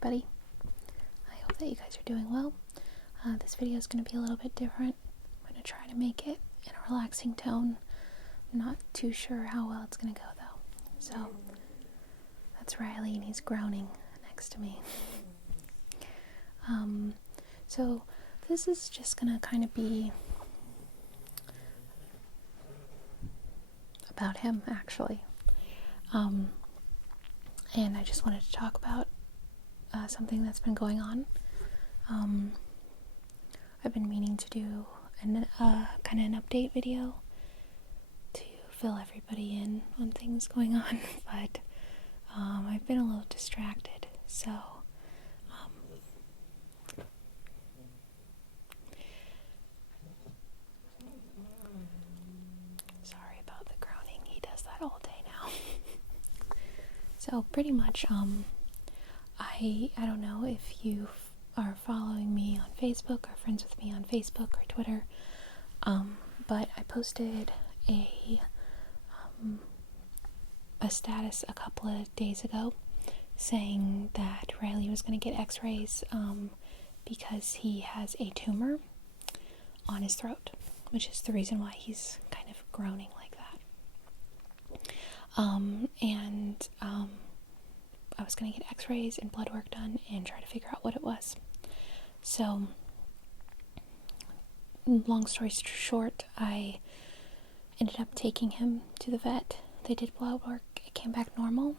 everybody. I hope that you guys are doing well. This video is going to be a little bit different. I'm going to try to make it in a relaxing tone. I'm not too sure how well it's going to go though. So, that's Riley and he's groaning next to me. So this is just going to kind of be about him actually. And I just wanted to talk about something that's been going on. I've been meaning to do kind of an update video to fill everybody in on things going on, but I've been a little distracted, so sorry about the groaning. He does that all day now. So pretty much I don't know if you are following me on Facebook or friends with me on Facebook or Twitter, but I posted a status a couple of days ago saying that Riley was going to get x-rays because he has a tumor on his throat, which is the reason why he's kind of groaning like that. I was going to get x-rays and blood work done and try to figure out what it was. So, long story short, I ended up taking him to the vet. They did blood work. It came back normal.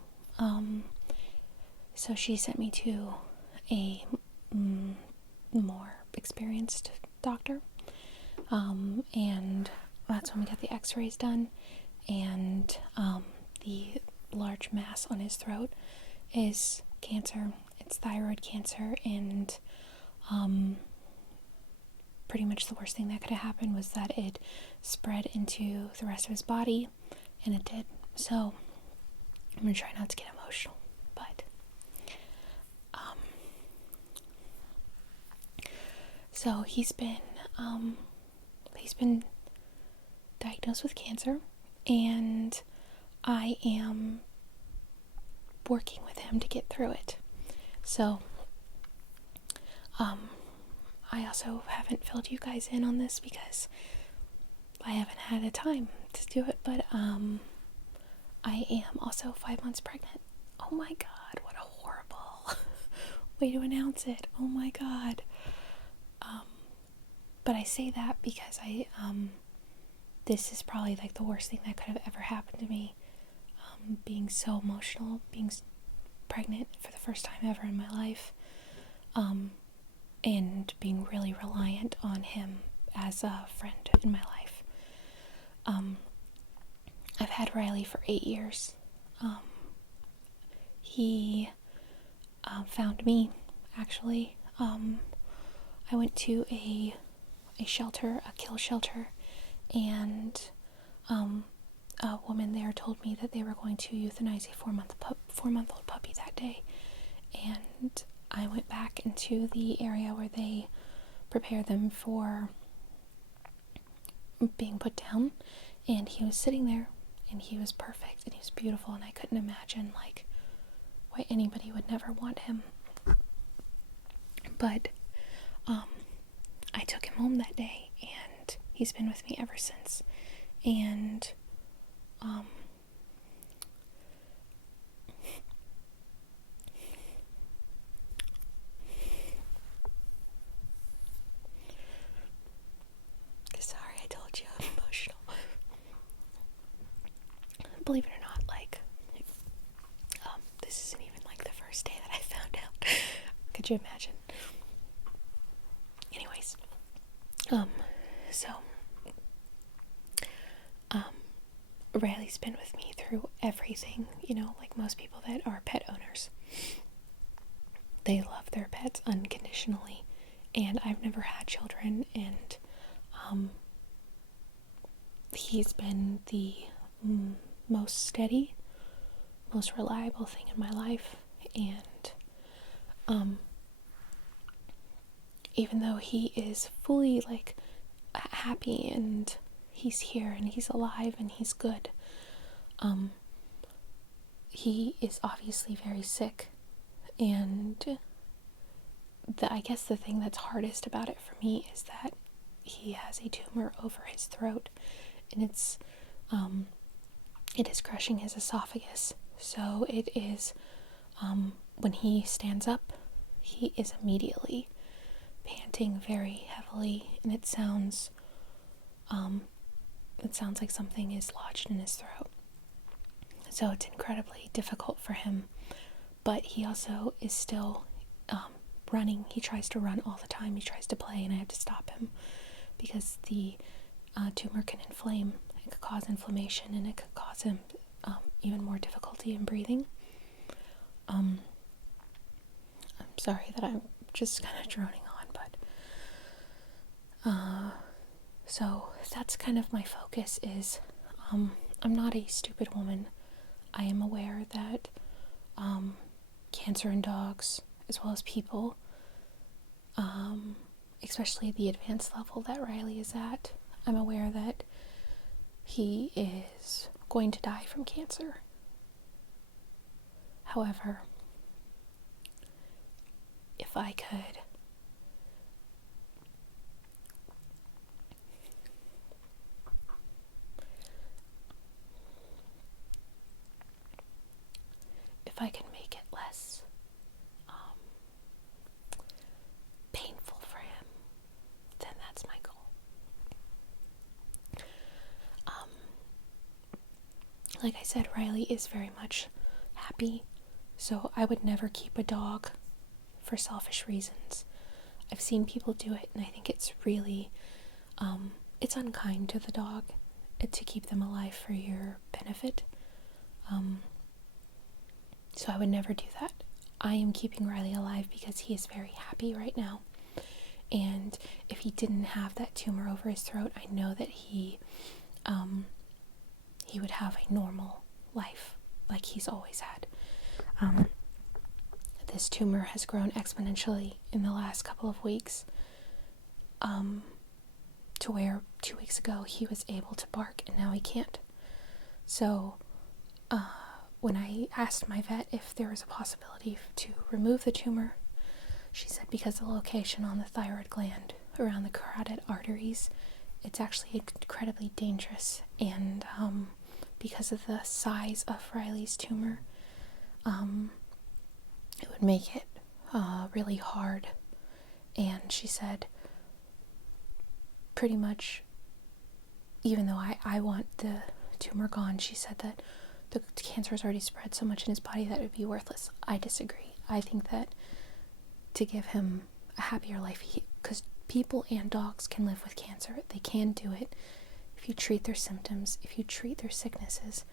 So she sent me to a more experienced doctor. And that's when we got the x-rays done. And the large mass on his throat is cancer. It's thyroid cancer, and pretty much the worst thing that could have happened was that it spread into the rest of his body, and it did. So I'm gonna try not to get emotional, but so he's been diagnosed with cancer, and I am working with him to get through it. So I also haven't filled you guys in on this because I haven't had the time to do it, but I am also 5 months pregnant. Oh my god, what a horrible way to announce it. Oh my god. But I say that because this is probably like the worst thing that could have ever happened to me. Being so emotional, being pregnant for the first time ever in my life, and being really reliant on him as a friend in my life. I've had Riley for 8 years. He found me, actually. I went to a shelter, a kill shelter, and a woman there told me that they were going to euthanize a 4-month-old puppy that day, and I went back into the area where they prepare them for being put down, and he was sitting there, and he was perfect, and he was beautiful, and I couldn't imagine like why anybody would never want him. But I took him home that day, and he's been with me ever since. And sorry, I told you I'm emotional. Believe it or not, like, this isn't even like the first day that I found out. Could you imagine? Anyways, Riley's been with me through everything, like most people that are pet owners. They love their pets unconditionally, and I've never had children, and he's been the most steady, most reliable thing in my life, and even though he is fully like happy and he's here and he's alive and he's good, he is obviously very sick, and I guess the thing that's hardest about it for me is that he has a tumor over his throat, and it is crushing his esophagus. So it is, when he stands up, he is immediately panting very heavily, and it sounds like something is lodged in his throat. So it's incredibly difficult for him, but he also is still running. He tries to run all the time. He tries to play, and I have to stop him because the tumor can inflame. It could cause inflammation, and it could cause him even more difficulty in breathing. I'm sorry that I'm just kind of droning on, but so that's kind of my focus is I'm not a stupid woman. I am aware that cancer in dogs, as well as people, especially the advanced level that Riley is at, I'm aware that he is going to die from cancer. However, if I could make it less painful for him, then that's my goal. Like I said, Riley is very much happy, so I would never keep a dog for selfish reasons. I've seen people do it, and I think it's really, it's unkind to the dog to keep them alive for your benefit. So I would never do that. I am keeping Riley alive because he is very happy right now. And if he didn't have that tumor over his throat, I know that he would have a normal life like he's always had. This tumor has grown exponentially in the last couple of weeks, to where 2 weeks ago he was able to bark and now he can't. So when I asked my vet if there was a possibility to remove the tumor, she said because of the location on the thyroid gland around the carotid arteries, it's actually incredibly dangerous, and because of the size of Riley's tumor, it would make it really hard. And she said pretty much, even though I want the tumor gone, she said that the cancer has already spread so much in his body that it would be worthless. I disagree. I think that to give him a happier life, because people and dogs can live with cancer. They can do it if you treat their symptoms, if you treat their sicknesses.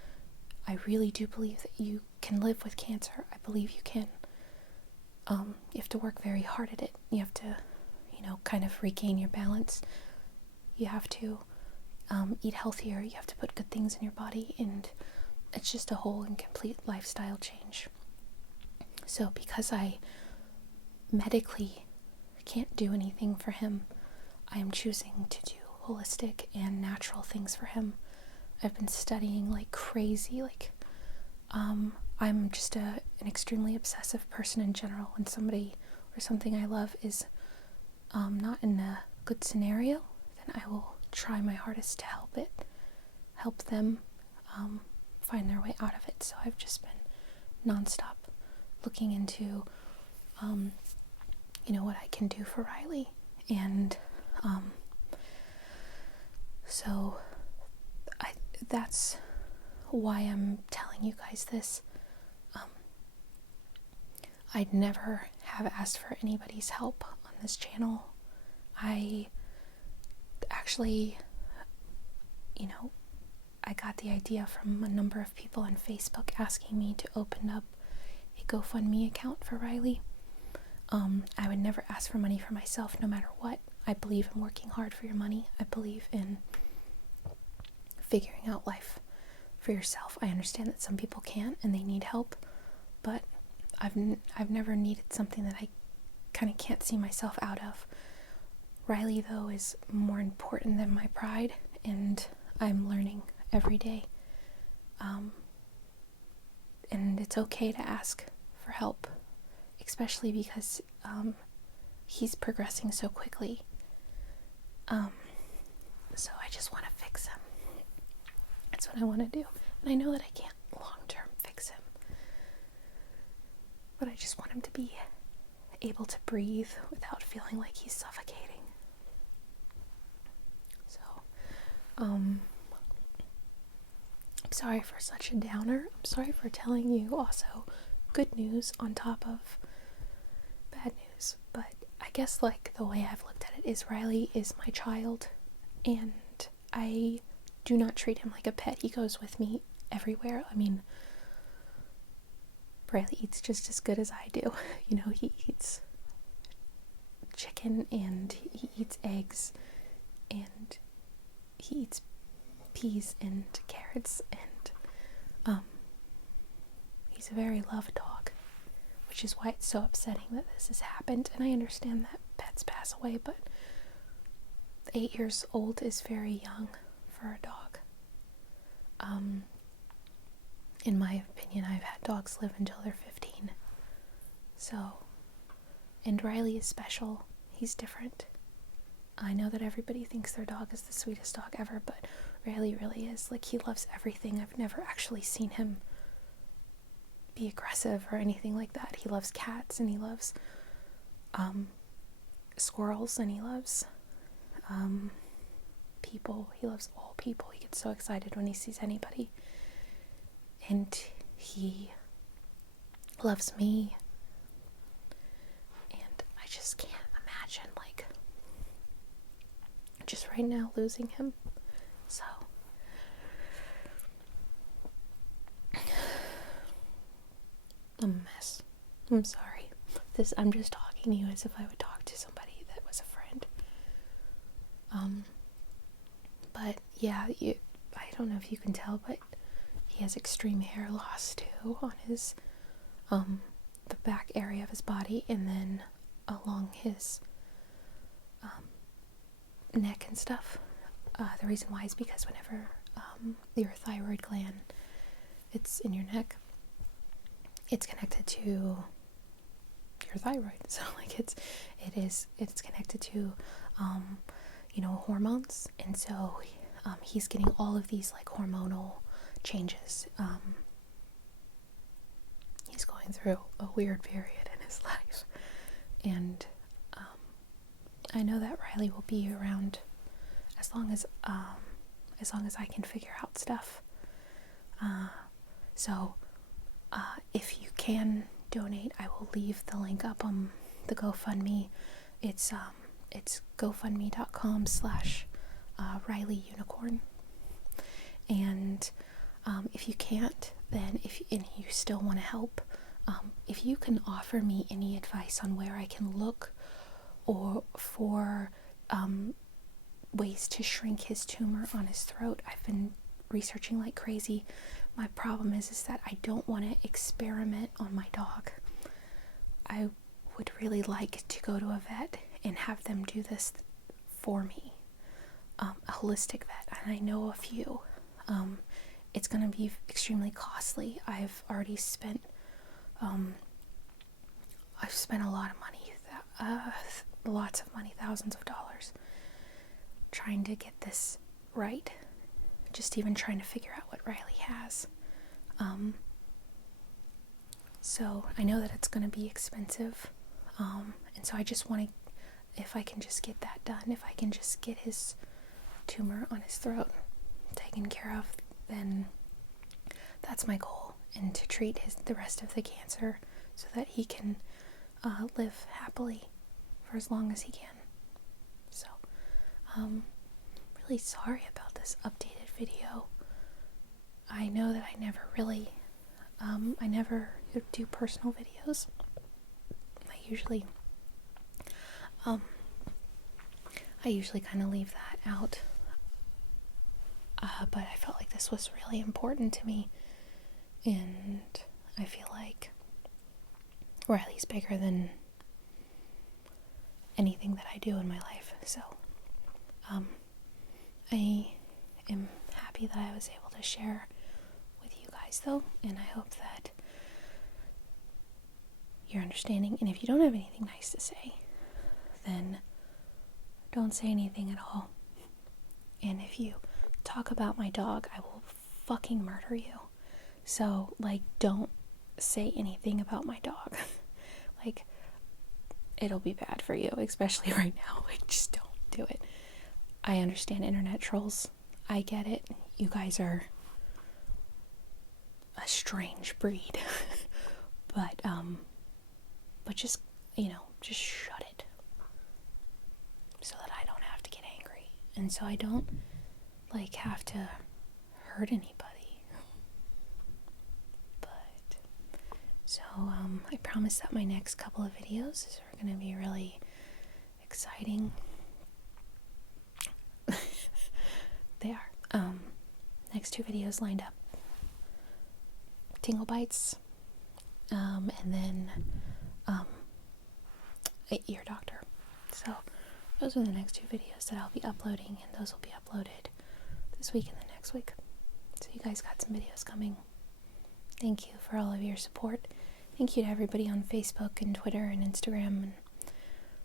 I really do believe that you can live with cancer. I believe you can. You have to work very hard at it. You have to, kind of regain your balance. You have to eat healthier. You have to put good things in your body, and it's just a whole and complete lifestyle change. So because I medically can't do anything for him, I am choosing to do holistic and natural things for him. I've been studying like crazy. I'm just an extremely obsessive person in general. When somebody or something I love is not in a good scenario, then I will try my hardest to help them find their way out of it. So I've just been nonstop looking into what I can do for Riley, and so that's why I'm telling you guys this. I'd never have asked for anybody's help on this channel. I actually, I got the idea from a number of people on Facebook asking me to open up a Gofundme account for Riley. I would never ask for money for myself, no matter what. I believe in working hard for your money. I believe in figuring out life for yourself. I understand that some people can't and they need help, but I've never needed something that I kind of can't see myself out of. Riley, though, is more important than my pride, and I'm learning every day. And it's okay to ask for help, especially because he's progressing so quickly. So I just want to fix him. That's what I want to do. And I know that I can't long-term fix him, but I just want him to be able to breathe without feeling like he's suffocating. So, I'm sorry for such a downer. I'm sorry for telling you also good news on top of bad news, but I guess like the way I've looked at it is Riley is my child, and I do not treat him like a pet. He goes with me everywhere. I mean, Riley eats just as good as I do. You know, he eats chicken and he eats eggs and he eats peas and carrots, and he's a very loved dog, which is why it's so upsetting that this has happened. And I understand that pets pass away, but 8 years old is very young for a dog. In my opinion, I've had dogs live until they're 15. So, and Riley is special. He's different. I know that everybody thinks their dog is the sweetest dog ever, but Riley really is. Like, he loves everything. I've never actually seen him be aggressive or anything like that. He loves cats, and he loves squirrels, and he loves people. He loves all people. He gets so excited when he sees anybody. And he loves me. And I just can't imagine, like, just right now losing him. So, I'm a mess. I'm sorry. I'm just talking to you as if I would talk to somebody that was a friend. But yeah, I don't know if you can tell, but he has extreme hair loss too on his, the back area of his body, and then along his, neck and stuff. The reason why is because whenever, your thyroid gland, it's in your neck, it's connected to your thyroid. So like it's connected to, hormones. And so, he's getting all of these like hormonal changes. He's going through a weird period in his life, and I know that Riley will be around as long as I can figure out stuff. So if you can donate, I will leave the link up on the GoFundMe. It's gofundme.com/Riley Unicorn. And if you can't, then if you still want to help, if you can offer me any advice on where I can look or for ways to shrink his tumor on his throat. I've been researching like crazy. My problem is that I don't want to experiment on my dog. I would really like to go to a vet and have them do this for me, a holistic vet, and I know a few. It's going to be extremely costly. I've already spent a lot of money, lots of money, thousands of dollars, trying to get this right. Just even trying to figure out what Riley has. So I know that it's going to be expensive. And so I just want to, if I can just get that done, if I can just get his tumor on his throat taken care of, then that's my goal. And to treat the rest of the cancer so that he can live happily for as long as he can. So, really sorry about this updated video. I know that I never really, I never do personal videos. I usually kind of leave that out. But I felt like this was really important to me, and I feel like Riley's bigger than anything that I do in my life. So, I am happy that I was able to share with you guys, though, and I hope that you're understanding. And if you don't have anything nice to say, then don't say anything at all. And if you talk about my dog, I will fucking murder you. So, like, don't say anything about my dog. Like, it'll be bad for you, especially right now. Like, just don't do it. I understand internet trolls. I get it. You guys are a strange breed. but just, just shut it. So that I don't have to get angry. And so I don't, like, have to hurt anybody. So, I promise that my next couple of videos are going to be really exciting. They are. Next 2 videos lined up. Tingle bites, and then, an ear doctor. So, those are the next 2 videos that I'll be uploading, and those will be uploaded this week and the next week. So you guys got some videos coming. Thank you for all of your support. Thank you to everybody on Facebook and Twitter and Instagram.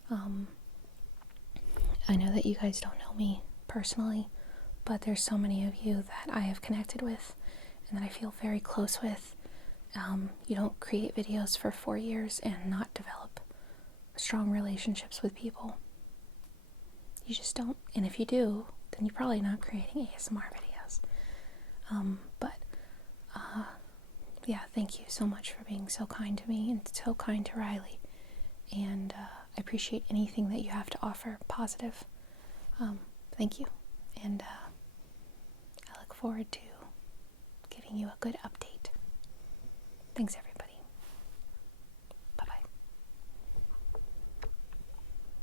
And I know that you guys don't know me personally, but there's so many of you that I have connected with and that I feel very close with. You don't create videos for 4 years and not develop strong relationships with people. You just don't. And if you do, then you're probably not creating ASMR videos. Yeah, thank you so much for being so kind to me and so kind to Riley. And I appreciate anything that you have to offer positive. Thank you. And I look forward to giving you a good update. Thanks, everybody.